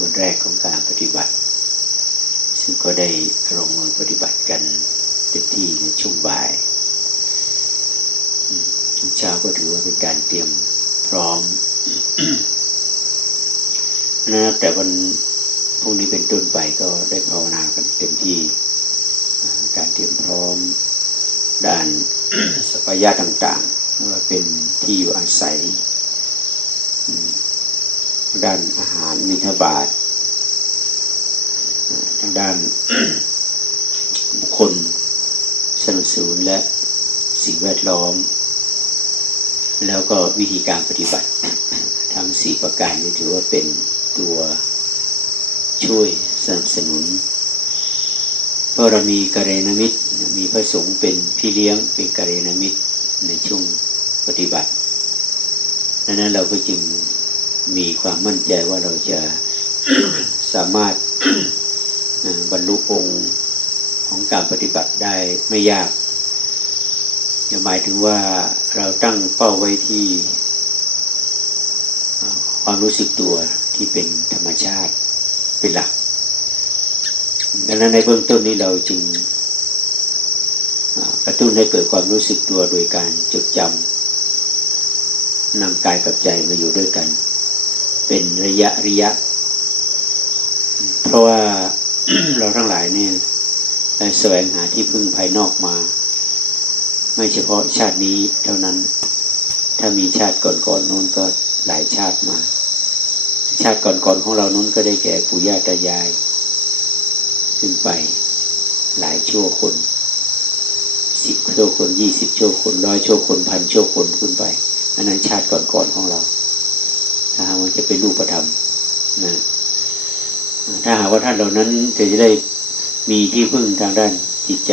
วันแรกของการปฏิบัติ ซึ่งก็ได้ลงมือปฏิบัติกันเต็มที่ในช่วงบ่ายช่วงเช้าก็ถือว่าเป็นการเตรียมพร้อมนะครับแต่วันพรุ่งนี้เป็นต้นไปก็ได้ภาวนากันเต็มที่ การเตรียมพร้อมด้านสปายะต่างๆว่าเป็นที่อยู่อาศัย ด้านอาหารมิถบาททางด้านบุคคลสนับสนุนและสิ่งแวดล้อม แล้วก็วิธีการปฏิบัติทั้งสี่ประการนี้ถือว่าเป็นตัวช่วยสนับสนุนเพราะเรามีกเรณมิตรมีพระสงฆ์เป็นพี่เลี้ยงเป็นกเรณมิตรในช่วงปฏิบัติดังนั้นเราก็จึง มีความมั่นใจว่าเราจะสามารถบรรลุองค์ของการปฏิบัติได้ไม่ยากจะหมายถึงว่าเราตั้งเป้าไว้ที่ความรู้สึกตัวที่เป็นธรรมชาติเป็นหลัก ดังนั้นในเบื้องต้นนี้เราจึงกระตุ้นให้เกิดความรู้สึกตัวโดยการจดจำนำกายกับใจมาอยู่ด้วยกัน เป็นระยะระยะ เพราะว่าเราทั้งหลายเนี่ยแสวงหาที่พึ่งภายนอกมา ไม่เฉพาะชาตินี้เท่านั้น ถ้ามีชาติก่อนๆนู้นก็หลายชาติมา ชาติก่อนๆของเรานู้นก็ได้แก่ปู่ย่าตายาย ขึ้นไปหลายชั่วคนสิบชั่วคนยี่สิบชั่วคนร้อยชั่วคนพันชั่วคนขึ้นไปอันนั้นชาติก่อนๆของเรา ถ้าหากมันจะเป็นรูปธรรมนะถ้าหากว่าท่านเหล่านั้นจะจะได้มีที่พึ่งทางด้านจิตใจ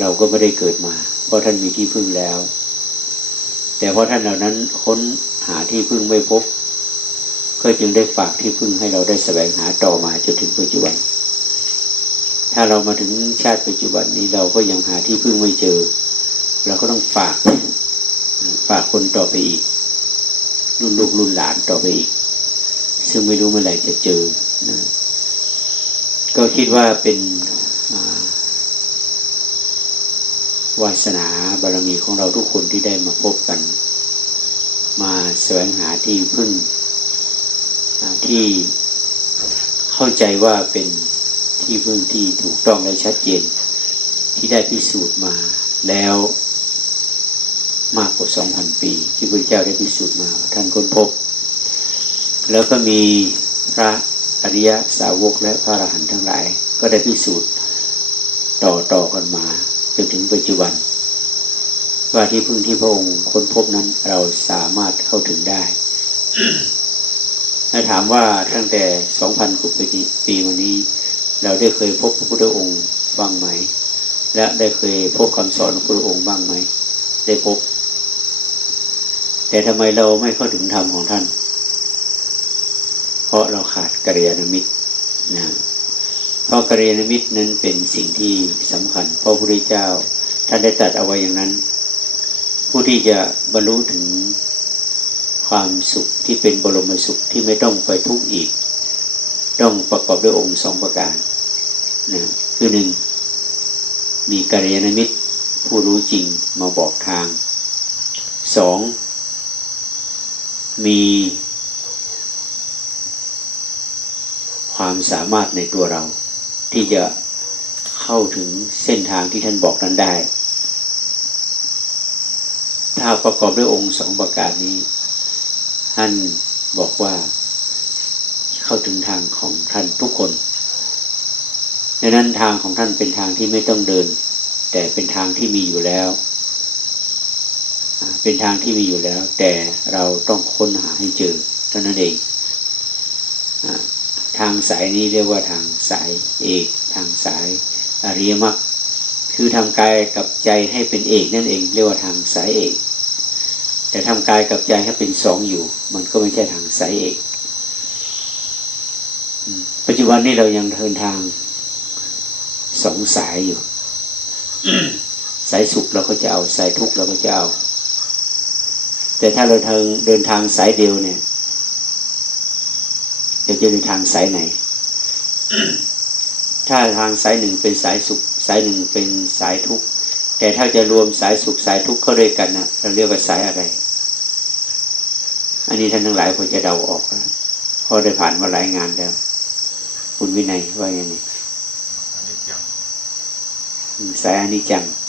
เราก็ไม่ได้เกิดมา เพราะท่านมีที่พึ่งแล้ว แต่เพราะท่านเหล่านั้นค้นหาที่พึ่งไม่พบ ก็จึงได้ฝากที่พึ่งให้เราได้แสวงหาต่อมาจนถึงปัจจุบัน ถ้าเรามาถึงชาติปัจจุบันนี้เราก็ยังหาที่พึ่งไม่เจอ เราก็ต้องฝากฝากคนต่อไปอีก รุ่นลูกรุ่นหลานต่อไปอีก ซึ่งไม่รู้เมื่อไหร่จะเจอนะก็คิดว่าเป็นวาสนาบารมีของเราทุกคนที่ได้มาพบกัน มาแสวงหาที่พึ่งที่เข้าใจว่าเป็นที่พึ่งที่ถูกต้องและชัดเจน ที่ได้พิสูจน์มาแล้ว มากกว่าสองพันปี ที่พระเจ้าได้พิสูจน์มาท่านค้นพบ แล้วก็มีพระอริยสาวกและพระอรหันต์ทั้งหลาย ก็ได้พิสูจน์ต่อต่อกันมาจนถึงปัจจุบัน ว่าที่พึ่งที่พระองค์ค้นพบนั้นเราสามารถเข้าถึงได้ถ้าถามว่าตั้งแต่สองพันกว่าปีปีมานี้ เราได้เคยพบพระพุทธองค์บ้างไหม และได้เคยพบคำสอนของพระพุทธองค์บ้างไหม ได้พบ แต่ทำไมเราไม่เข้าถึงธรรมของท่าน เพราะเราขาดกัลยาณมิตรนะเพราะกัลยาณมิตรนั้นเป็นสิ่งที่สำคัญเพราะพระพุทธเจ้า ท่านได้ตัดเอาไว้อย่างนั้น ผู้ที่จะบรรลุถึงความสุขที่เป็นบรมสุขที่ไม่ต้องไปทุกข์อีก ต้องประกอบด้วยองค์สองประการนะคือหนึ่งมีกัลยาณมิตรผู้รู้จริงมาบอกทางสอง มีความสามารถในตัวเรา ที่จะเข้าถึงเส้นทางที่ท่านบอกนั้นได้ ถ้าประกอบด้วยองค์สองประการนี้ ท่านบอกว่าเข้าถึงทางของท่านทุกคนดังนั้นทางของท่านเป็นทางที่ไม่ต้องเดิน แต่เป็นทางที่มีอยู่แล้ว เป็นทางที่มีอยู่แล้ว แต่เราต้องค้นหาให้เจอเท่านั้นเองอทางสายนี้เรียกว่าทางสายเอก ทางสายอริยมรรคคือทำกายกับใจให้เป็นเอกนั่นเองเรียกว่าทางสายเอก แต่ทำกายกับใจให้เป็นสองอยู่ มันก็ไม่ใช่ทางสายเอกปัจจุบันนี้เรายังเดินทางสองสายอยู่ สายสุขเราก็จะเอาสายทุกข์เราก็จะเอา แต่ถ้าเราเดินเดินทางสายเดียวเนี่ยจะจะเป็นทางสายไหน ถ้าทางสายหนึ่งเป็นสายสุข สายหนึ่งเป็นสายทุกข์แต่ถ้าจะรวมสายสุขสายทุกข์เข้าด้วยกันนะเราเรียกว่าสายอะไร อันนี้ท่านทั้งหลายควรจะเดาออกนะเพราะได้ผ่านมาหลายงานแล้วคุณวินัยว่าอย่างนี้อันนี้จังอืมสายอนิจจังให้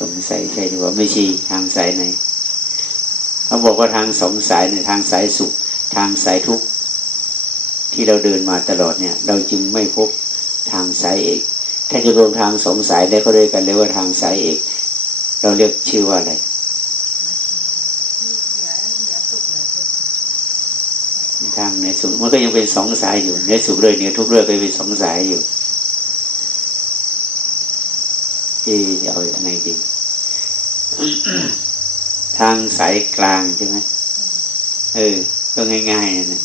สงสัยใช่หรือว่าไม่ช่ทางสายไหนเขาบอกว่าทางสองสายเนี่ยทางสายสุข ทางสายทุกข์ที่เราเดินมาตลอดเนี่ย เราจึงไม่พบทางสายเอก ถ้าจะรวมทางสองสายได้ก็ด้วยกกันเรียกว่าทางสายเอก เราเรียกชื่อว่าอะไรทางเหนือสุขมันก็ยังเป็นสองสายอยู่เหนือสุขเลยเหนือทุกข์เลยก็เป็นสองสายอยู่ ที่จะเอาอย่างไงดี ทางสายกลางใช่ไหมเออ ก็ง่ายๆนะ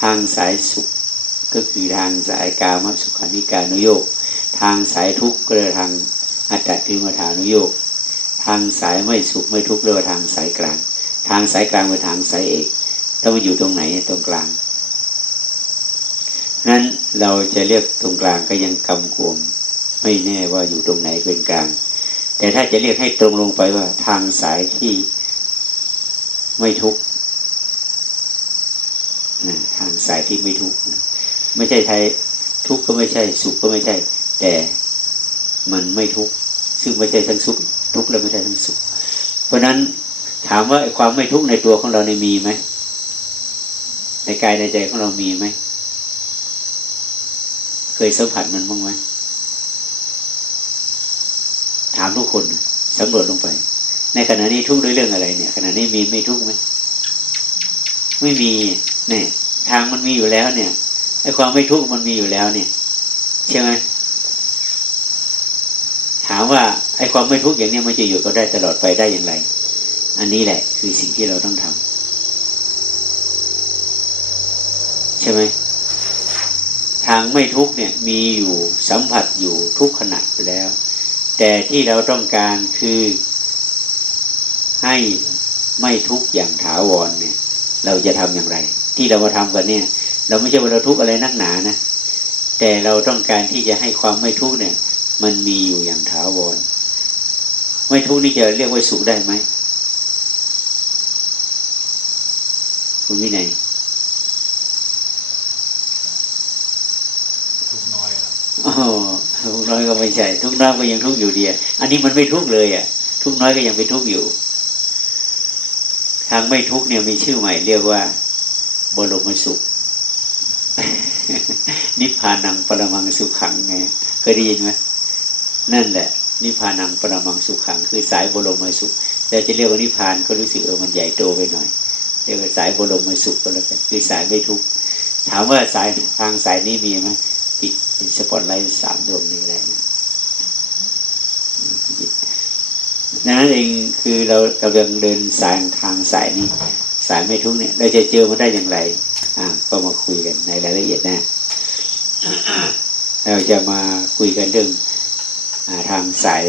ทางสายสุขก็คือทางสายกามสุขานิการนุโยกทางสายทุกข์ก็เรียกทางอัตตกิมฐานุโยกทางสายไม่สุขไม่ทุกข์เรียกว่าทางสายกลาง ทางสายกลางเป็นทางสายเอกต้องมาอยู่ตรงไหนตรงกลางนั้นเราจะเรียกตรงกลางก็ยังกำกวม ไม่แน่ว่าอยู่ตรงไหนเป็นกลาง แต่ถ้าจะเรียกให้ตรงลงไปว่า ทางสายที่ไม่ทุกข์นะทางสายที่ไม่ทุกข์นะไม่ใช่ไทยทุกข์ก็ไม่ใช่ สุขก็ไม่ใช่ แต่มันไม่ทุกข์ซึ่งไม่ใช่ทั้งสุข ทุกข์และไม่ใช่ทั้งสุข เพราะนั้นถามว่าไอ้ความไม่ทุกข์ในตัวของเราในมีไหมในกายในใจของเรามีไหม เคยสัมผัสมันบ้างไหม ถามทุกคนสำรวจลงไป ในขณะนี้ทุกข์ด้วยเรื่องอะไรเนี่ย ขณะนี้มีไม่ทุกข์ไหมไม่มีเนี่ย ทางมันมีอยู่แล้วเนี่ยไอ้ความไม่ทุกข์มันมีอยู่แล้วเนี่ยใช่ไหมถามว่าไอ้ความไม่ทุกข์อย่างเนี้ยมันจะอยู่ก็ได้ตลอดไปได้อย่างไร อันนี้แหละ คือสิ่งที่เราต้องทำใช่ไหมทางไม่ทุกข์เนี่ยมีอยู่สัมผัสอยู่ทุกขณะอยู่แล้ว แต่ที่เราต้องการคือให้ไม่ทุกข์อย่างถาวรเนี่ย เราจะทำอย่างไร ที่เรามาทำกันเนี่ย เราไม่ใช่ว่าเราทุกข์อะไรนักหนานะแต่เราต้องการที่จะให้ความไม่ทุกข์เนี่ย มันมีอยู่อย่างถาวร ไม่ทุกข์นี่จะเรียกว่าสุขได้ไหมคุณวินัยทุกน้อยอะอ๋อ ทุกน้อยก็ไม่ใช่ ทุกน้อยก็ยังทุกอยู่ดีอะอันนี้มันไม่ทุกเลยอะ ทุกน้อยก็ยังเป็นทุกอยู่ ทางไม่ทุกเนี่ยมีชื่อใหม่ เรียกว่าบรมสุข นิพพานังปรมังสุขขังไงเคยได้ยินไหมนั่นแหละ นิพพานังปรมังสุขขัง คือสายบรมสุขแต่จะเรียกว่านิพพานก็รู้สึกเออมันใหญ่โตไปหน่อยเรียกว่าสายบรมสุขก็แล้วกันคือสายไม่ทุกข์ถามว่าสายทางสายนี้มีไหม สปอตไลท์สามดวงนี้อะไรนะนั้นเองคือเรากำลังเดินสายทางสายนี้สายไม่ทุกเนี่ย เราจะเจอมันได้อย่างไร อ่า ก็มาคุยกันในรายละเอียดนะเราจะมาคุยกันเรื่องอทางสาย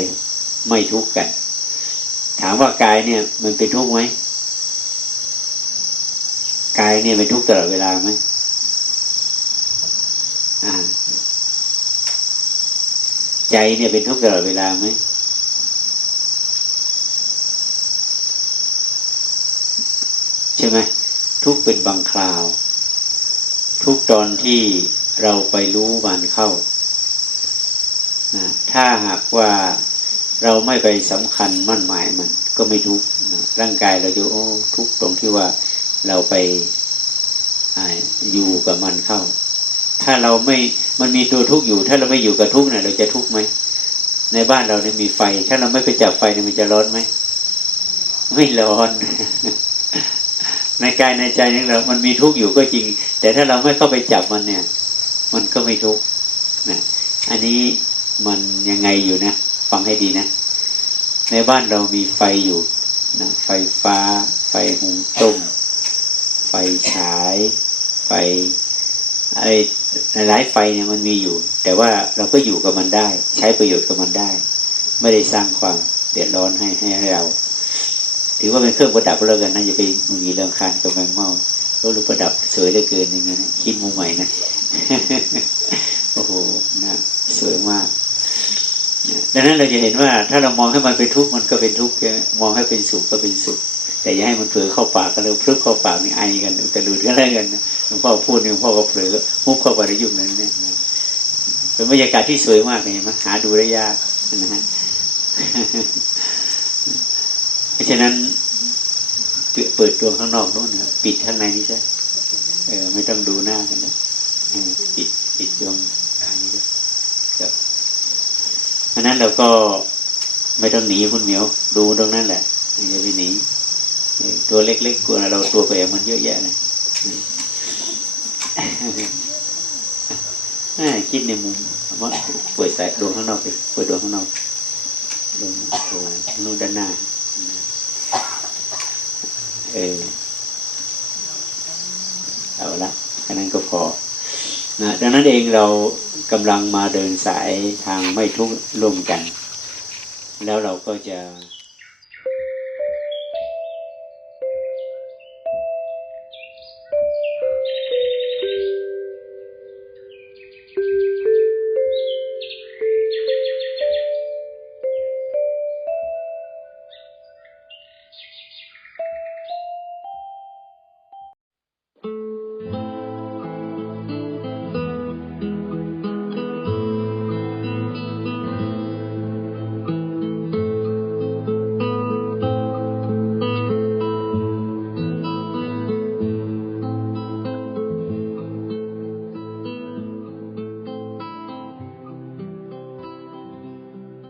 ไม่ทุกข์กัน ถามว่ากายเนี่ย มันเป็นทุกข์ไหมกายเนี่ยเป็นทุกข์ตลอดเวลาไหมอ่า ใจเนี่ยเป็นทุกข์ตลอดเวลาไหมใช่ไหมทุกข์เป็นบางคราว ทุกตอนที่เราไปรู้มันเข้านะถ้าหากว่าเราไม่ไปสำคัญมั่นหมายมัน ก็ไม่ทุกข์นะร่างกายเราจะโอ้ทุกข์ตรงที่ว่าเราไปออยู่กับมันเข้า ถ้าเราไม่ มันมีตัวทุกข์อยู่ ถ้าเราไม่อยู่กับทุกข์เนี่ยเราจะทุกข์ไหมในบ้านเราเนี่ยมีไฟ ถ้าเราไม่ไปจับไฟเนี่ยมันจะร้อนไหมไม่ร้อน ในกายในใจของเรา มันมีทุกข์อยู่ก็จริง แต่ถ้าเราไม่เข้าไปจับมันเนี่ย มันก็ไม่ทุกข์นะอันนี้มันยังไงอยู่นะฟังให้ดีนะในบ้านเรามีไฟอยู่นะไฟฟ้า ไฟหุงต้ม ไฟฉาย ไฟ อะไรหลายไฟเนี่ยมันมีอยู่ แต่ว่าเราก็อยู่กับมันได้ ใช้ประโยชน์กับมันได้ ไม่ได้สร้างความเดือดร้อนให้ให้ให้เรา ถือว่าเป็นเครื่องประดับแล้วกันนะอย่าไปมีเรื่องคานกับแมงเม่าก็รูปประดับสวยเหลือเกินอย่างเงี้ยนะคิดมุมใหม่นะโอ้โหนะสวยมากนะดังนั้นเราจะเห็นว่าถ้าเรามองให้มันเป็นทุกข์มันก็เป็นทุกข์ใช่มองให้เป็นสุขก็เป็นสุข แต่อย่าให้มันเผลอเข้าปากกันเลยพลึกเข้าปากนี่ไอกันแต่หลุดกันอะไรกันหลวงพ่อพูดหลวงพ่อก็เผลอมุกเข้าไปในยุ่งนั้นเนี่ยเป็นบรรยากาศที่สวยมากเลยเห็นหาดูได้ยากนะฮะเพราะฉะนั้นเปิดดตัวข้างนอกโน้นนะปิดข้างในนี่ใช่เออไม่ต้องดูหน้ากันนะปิดปิดดวงตานี้ด้วยครับเพราะนั้นเราก็ไม่ต้องหนีคุณเหมียว ดูตรงนั้นแหละอย่าไปหนี ตัวเล็กๆกลัวเราตัวแปรมันเยอะแยะเลยคิดในมุมว่าเปิดสายดวงข้างนอกไปเปิดดวงข้างนอกดวงดวนู่นด้านหน้าเออเอาละแค่นั้นก็พอนะดังนั้นเองเรากำลังมาเดินสายทางไม่ทุกข์ร่วมกัน แล้วเราก็จะ